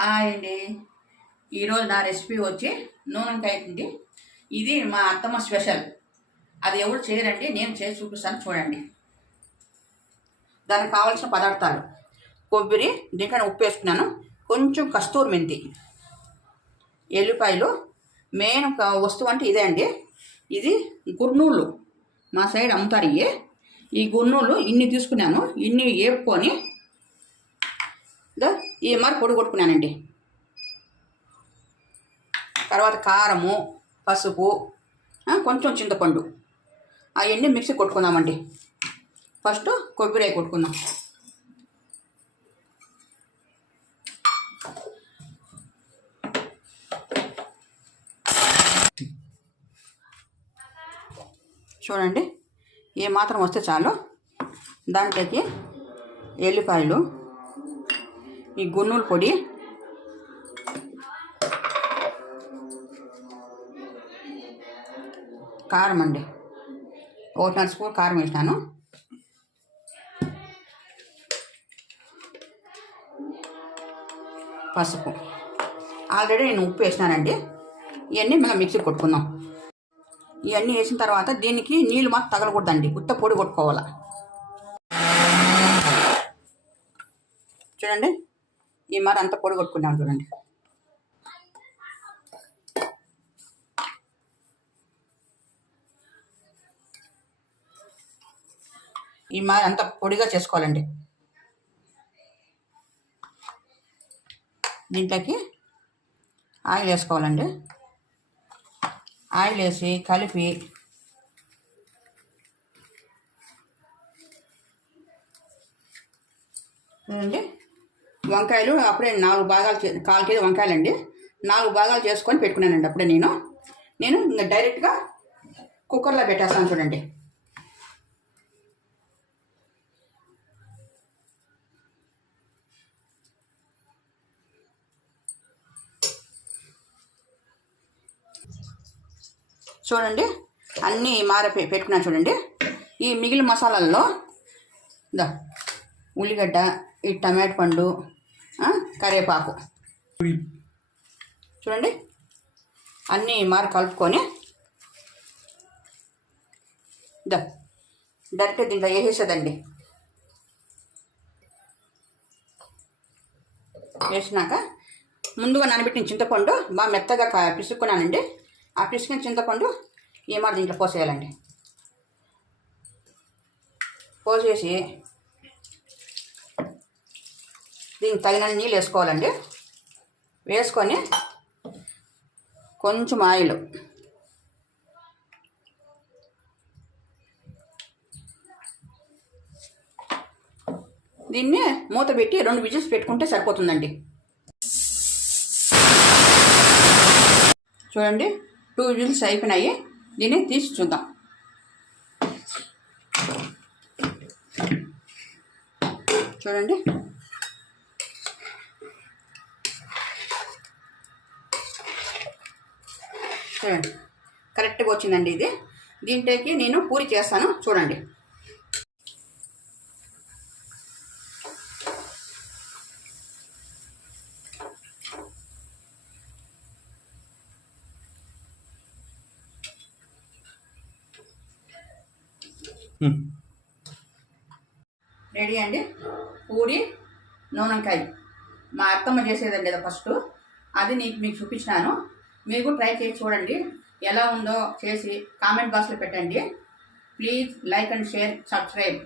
Hi అండి. ఈరోజు నా రెసిపీ వచ్చి నూనెంకాయ తిండి. ఇది మా అత్తమ్మ స్పెషల్. అది ఎవరు చేయరండి, నేను చేసి చూపిస్తాను చూడండి. దానికి కావాల్సిన పదార్థాలు: కొబ్బరి, దీంట్లో ఉప్పు వేసుకున్నాను, కొంచెం కస్తూరి మెంతి, ఎల్లిపాయలు. మెయిన్ వస్తువు అంటే ఇదే అండి. ఇది గుర్నూళ్ళు, మా సైడ్ అమ్ముతారు. ఈ గుర్నూళ్ళు ఇన్ని తీసుకున్నాను. ఇన్ని వేపుకొని ఈ మరి పొడి కొట్టుకున్నానండి. తర్వాత కారము, పసుపు, కొంచెం చింతపండు, అవన్నీ మిక్సీ కొట్టుకుందామండి. ఫస్ట్ కొబ్బరి కొట్టుకుందాం. చూడండి, ఏ మాత్రం వస్తే చాలు. దాంట్లోకి ఎల్లిపాయలు, ఈ గున్నూలు పొడి, కారం అండి, 1 స్పూన్ కారం వేసినాను. పసుపు, ఆల్రెడీ నేను ఉప్పు వేసినానండి. ఇవన్నీ మనం మిక్సీ కొట్టుకుందాం. ఇవన్నీ వేసిన తర్వాత దీనికి నీళ్ళు మాత్రం తగలకూడదండి, ఉత్త పొడి కొట్టుకోవాలా. చూడండి, ఈ మరి అంతా పొడి కొట్టుకున్నాం చూడండి. ఈ మరి అంతా పొడిగా చేసుకోవాలండి. దీంట్లోకి ఆయిల్ వేసుకోవాలండి. ఆయిల్ వేసి కలిపి చూడండి. వంకాయలు అప్పుడే 4 భాగాలు, 1/4 కేజీ వంకాయలండి, 4 భాగాలు చేసుకొని పెట్టుకున్నానండి. అప్పుడే నేను ఇంకా డైరెక్ట్గా కుక్కర్లో పెట్టేస్తాను చూడండి. చూడండి, అన్నీ పెట్టుకున్నాను చూడండి. ఈ మిగిలిన మసాలాల్లో ఉల్లిగడ్డ, ఈ టమాటో పండు, కరివేపాకు చూడండి, అన్నీ కలుపుకొని డైరెక్ట్ దీంట్లో వేసేదండి. వేసినాక ముందుగా నానబెట్టిన చింతపండు బాగా మెత్తగా పిసుక్కున్నానండి. ఆ పిసికిన చింతపండు ఈ దీంట్లో పోసేయాలండి. పోసేసి దీనికి తగిన నీళ్ళు వేసుకోవాలండి. వేసుకొని కొంచెం ఆయిల్, దీన్ని మూత పెట్టి 2 విజిల్స్ పెట్టుకుంటే సరిపోతుందండి. చూడండి, 2 విజిల్స్ అయిపోయినాయి. దీన్ని తీసి చూద్దాం. చూడండి, కరెక్ట్గా వచ్చిందండి. ఇది దీంట్లోకి నేను పూరి చేస్తాను చూడండి. రెడీ అండి, పూరి నూనెంకాయ. మా అత్తమ్మ చేసేదండి అది ఫస్ట్. అది మీకు చూపించినాను. మీరు కూడా ట్రై చేసి చూడండి. ఎలా ఉందో చేసి కామెంట్ బాక్స్లో పెట్టండి. Please like and share, subscribe.